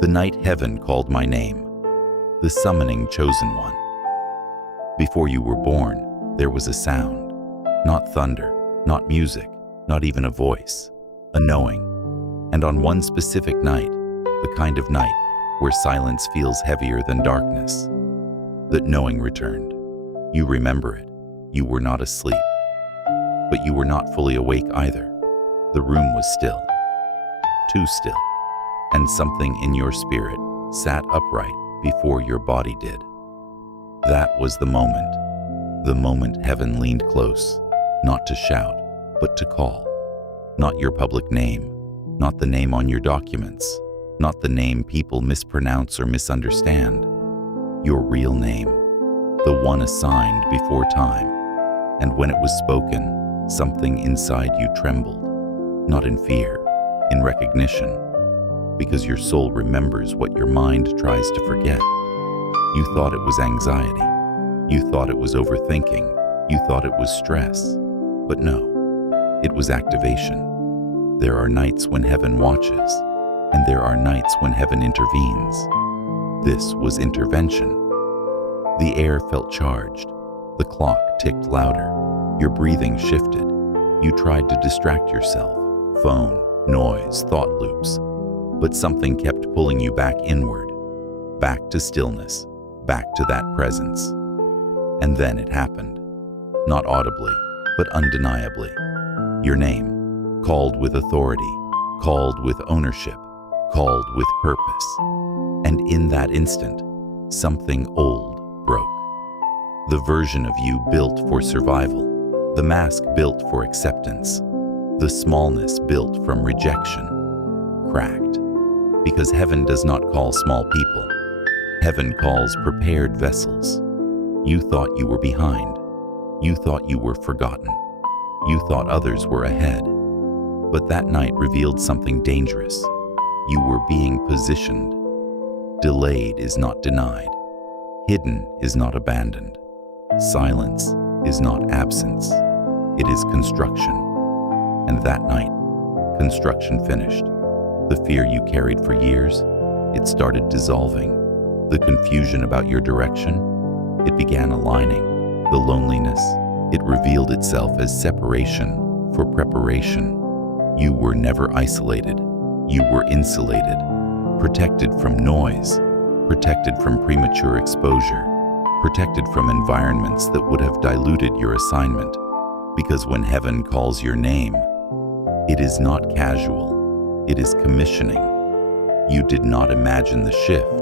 The night heaven called my name, the summoning chosen one. Before you were born, there was a sound, not thunder, not music, not even a voice, a knowing. And on one specific night, the kind of night where silence feels heavier than darkness, that knowing returned. You remember it. You were not asleep, but you were not fully awake either. The room was still, too still, and something in your spirit sat upright before your body did. That was the moment heaven leaned close, not to shout, but to call. Not your public name, not the name on your documents, not the name people mispronounce or misunderstand. Your real name, the one assigned before time. And when it was spoken, something inside you trembled, not in fear, in recognition, because your soul remembers what your mind tries to forget. You thought it was anxiety. You thought it was overthinking. You thought it was stress. But no, it was activation. There are nights when heaven watches, and there are nights when heaven intervenes. This was intervention. The air felt charged. The clock ticked louder. Your breathing shifted. You tried to distract yourself. Phone, noise, thought loops. But something kept pulling you back inward, back to stillness, back to that presence. And then it happened. Not audibly, but undeniably. Your name, called with authority, called with ownership, called with purpose. And in that instant, something old broke. The version of you built for survival, the mask built for acceptance, the smallness built from rejection, cracked. Because heaven does not call small people. Heaven calls prepared vessels. You thought you were behind. You thought you were forgotten. You thought others were ahead. But that night revealed something dangerous. You were being positioned. Delayed is not denied. Hidden is not abandoned. Silence is not absence. It is construction. And that night, construction finished. The fear you carried for years, it started dissolving. The confusion about your direction, it began aligning. The loneliness, it revealed itself as separation for preparation. You were never isolated. You were insulated, protected from noise, protected from premature exposure, protected from environments that would have diluted your assignment. Because when heaven calls your name, it is not casual. It is commissioning. You did not imagine the shift.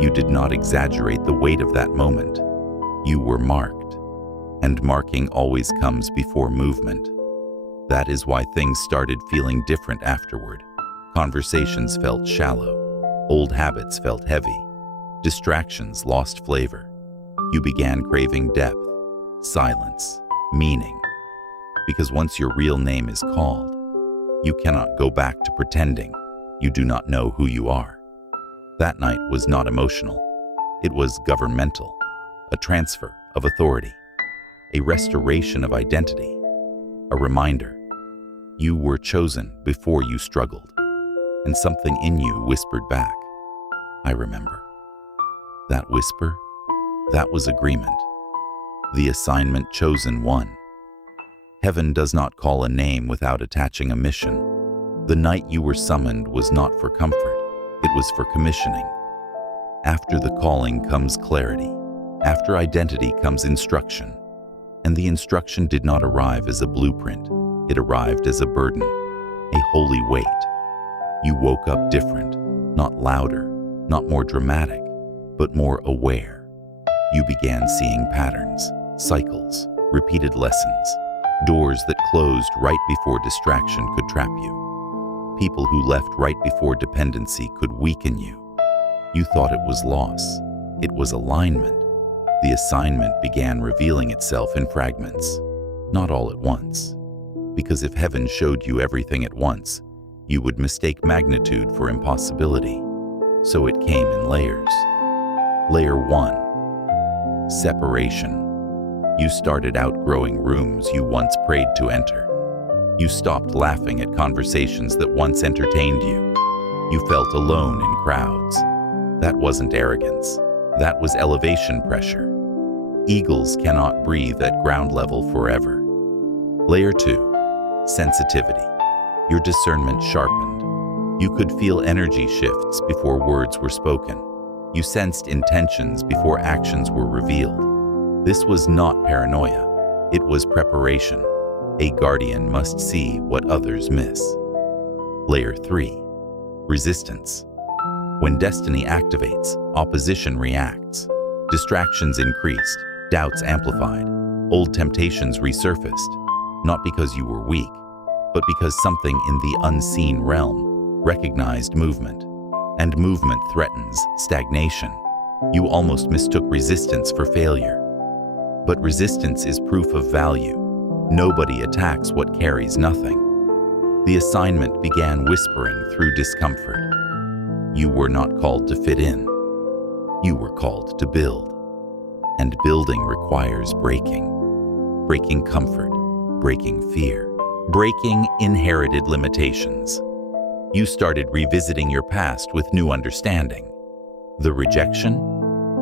You did not exaggerate the weight of that moment. You were marked, and marking always comes before movement. That is why things started feeling different afterward. Conversations felt shallow. Old habits felt heavy. Distractions lost flavor. You began craving depth, silence, meaning. Because once your real name is called, you cannot go back to pretending you do not know who you are. That night was not emotional. It was governmental, a transfer of authority, a restoration of identity, a reminder. You were chosen before you struggled, and something in you whispered back, I remember. That whisper, that was agreement. The assignment chosen won. Heaven does not call a name without attaching a mission. The night you were summoned was not for comfort, it was for commissioning. After the calling comes clarity. After identity comes instruction. And the instruction did not arrive as a blueprint, it arrived as a burden, a holy weight. You woke up different, not louder, not more dramatic, but more aware. You began seeing patterns, cycles, repeated lessons. Doors that closed right before distraction could trap you. People who left right before dependency could weaken you. You thought it was loss. It was alignment. The assignment began revealing itself in fragments, not all at once. Because if heaven showed you everything at once, you would mistake magnitude for impossibility. So it came in layers. Layer 1, separation. You started outgrowing rooms you once prayed to enter. You stopped laughing at conversations that once entertained you. You felt alone in crowds. That wasn't arrogance. That was elevation pressure. Eagles cannot breathe at ground level forever. Layer 2. Sensitivity. Your discernment sharpened. You could feel energy shifts before words were spoken. You sensed intentions before actions were revealed. This was not paranoia. It was preparation. A guardian must see what others miss. Layer 3. Resistance. When destiny activates, opposition reacts. Distractions increased, doubts amplified, old temptations resurfaced, not because you were weak, but because something in the unseen realm recognized movement, and movement threatens stagnation. You almost mistook resistance for failure. But resistance is proof of value. Nobody attacks what carries nothing. The assignment began whispering through discomfort. You were not called to fit in. You were called to build. And building requires breaking. Breaking comfort, breaking fear, breaking inherited limitations. You started revisiting your past with new understanding. The rejection,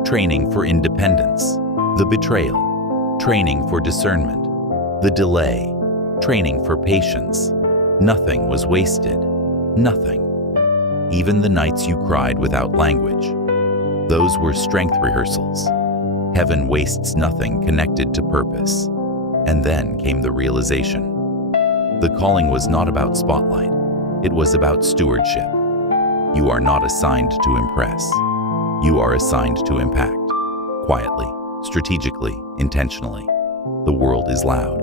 training for independence. The betrayal, training for discernment. The delay, training for patience. Nothing was wasted. Nothing. Even the nights you cried without language. Those were strength rehearsals. Heaven wastes nothing connected to purpose. And then came the realization. The calling was not about spotlight. It was about stewardship. You are not assigned to impress. You are assigned to impact. Quietly, strategically, intentionally. The world is loud.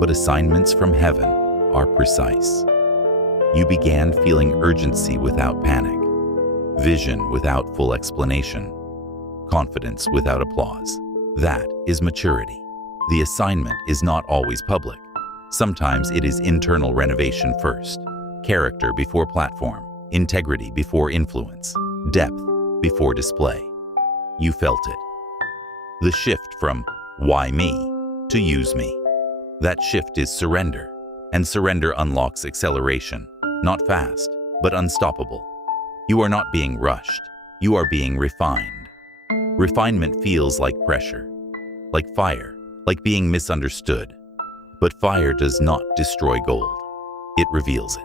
But assignments from heaven are precise. You began feeling urgency without panic, vision without full explanation, confidence without applause. That is maturity. The assignment is not always public. Sometimes it is internal renovation first. Character before platform, integrity before influence, depth before display. You felt it. The shift from why me to use me. That shift is surrender, and surrender unlocks acceleration, not fast, but unstoppable. You are not being rushed. You are being refined. Refinement feels like pressure, like fire, like being misunderstood. But fire does not destroy gold. It reveals it.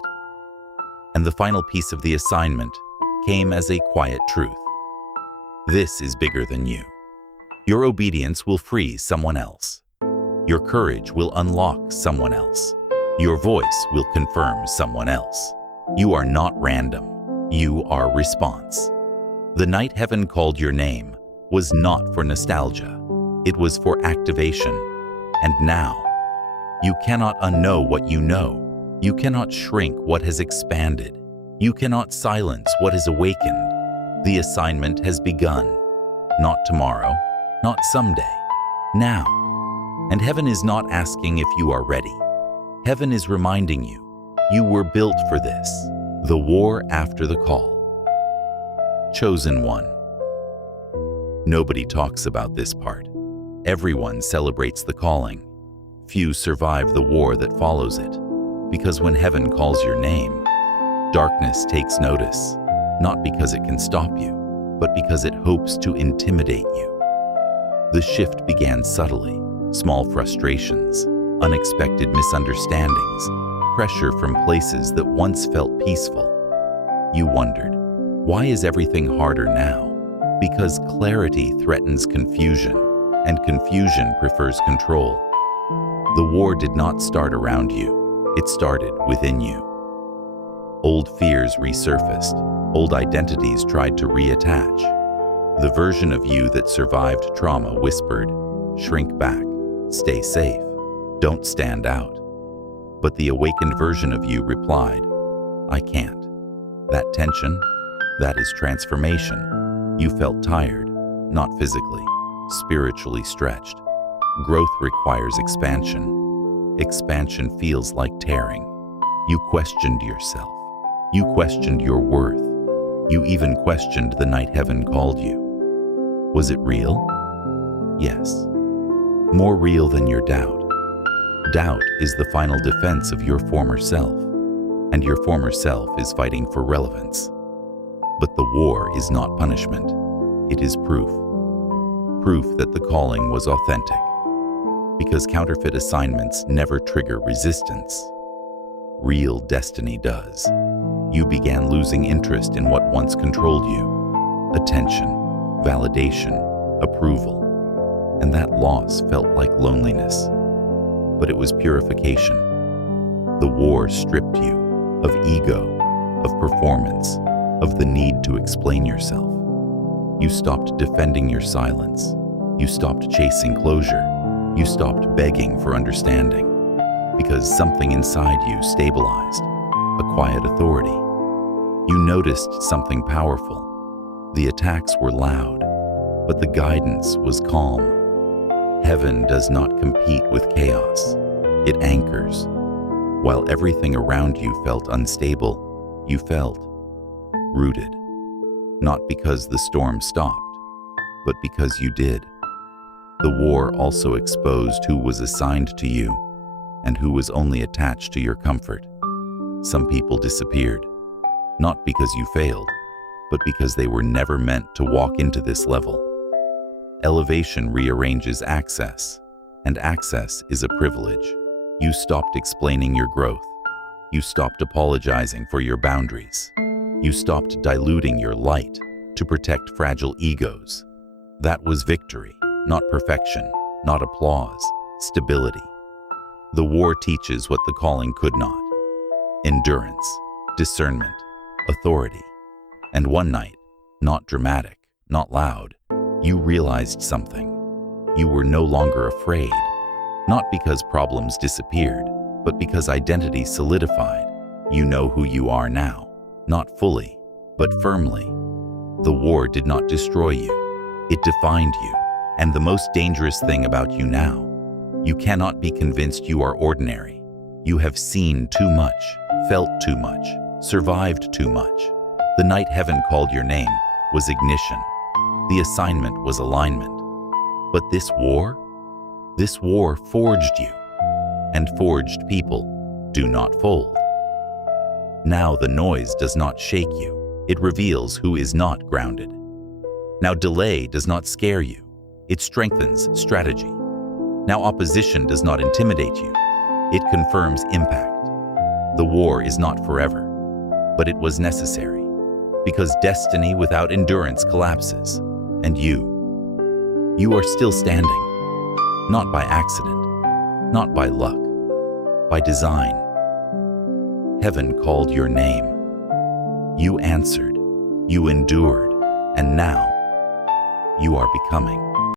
And the final piece of the assignment came as a quiet truth. This is bigger than you. Your obedience will free someone else. Your courage will unlock someone else. Your voice will confirm someone else. You are not random. You are response. The night heaven called your name was not for nostalgia. It was for activation. And now, you cannot unknow what you know. You cannot shrink what has expanded. You cannot silence what has awakened. The assignment has begun. Not tomorrow, not someday, now. And heaven is not asking if you are ready. Heaven is reminding you, you were built for this. The war after the call. Chosen one. Nobody talks about this part. Everyone celebrates the calling. Few survive the war that follows it. Because when heaven calls your name, darkness takes notice, not because it can stop you, but because it hopes to intimidate you. The shift began subtly, small frustrations, unexpected misunderstandings, pressure from places that once felt peaceful. You wondered, why is everything harder now? Because clarity threatens confusion, and confusion prefers control. The war did not start around you. It started within you. Old fears resurfaced. Old identities tried to reattach. The version of you that survived trauma whispered, "Shrink back, stay safe, don't stand out." But the awakened version of you replied, "I can't." That tension, that is transformation. You felt tired, not physically, spiritually stretched. Growth requires expansion. Expansion feels like tearing. You questioned yourself. You questioned your worth. You even questioned the night heaven called you. Was it real? Yes. More real than your doubt. Doubt is the final defense of your former self. and your former self is fighting for relevance. But the war is not punishment. It is proof. Proof that the calling was authentic. Because counterfeit assignments never trigger resistance. Real destiny does. You began losing interest in what once controlled you. Attention, validation, approval. And that loss felt like loneliness. But it was purification. The war stripped you of ego, of performance, of the need to explain yourself. You stopped defending your silence. You stopped chasing closure. You stopped begging for understanding. Because something inside you stabilized, a quiet authority. You noticed something powerful. The attacks were loud, but the guidance was calm. Heaven does not compete with chaos. It anchors. While everything around you felt unstable, you felt rooted. Not because the storm stopped, but because you did. The war also exposed who was assigned to you and who was only attached to your comfort. Some people disappeared, not because you failed, but because they were never meant to walk into this level. Elevation rearranges access, and access is a privilege. You stopped explaining your growth. You stopped apologizing for your boundaries. You stopped diluting your light to protect fragile egos. That was victory, not perfection, not applause, stability. The war teaches what the calling could not. Endurance, discernment, authority. And one night, not dramatic, not loud, you realized something. You were no longer afraid, not because problems disappeared, but because identity solidified. You know who you are now, not fully, but firmly. The war did not destroy you. It defined you. And the most dangerous thing about you now, you cannot be convinced you are ordinary. You have seen too much, felt too much, survived too much. The night heaven called your name was ignition. The assignment was alignment. But this war forged you. And forged people do not fold. Now the noise does not shake you. It reveals who is not grounded. Now delay does not scare you. It strengthens strategy. Now opposition does not intimidate you. It confirms impact. The war is not forever, but it was necessary. Because destiny without endurance collapses. And you are still standing. Not by accident, not by luck, by design. Heaven called your name. You answered, you endured, and now you are becoming.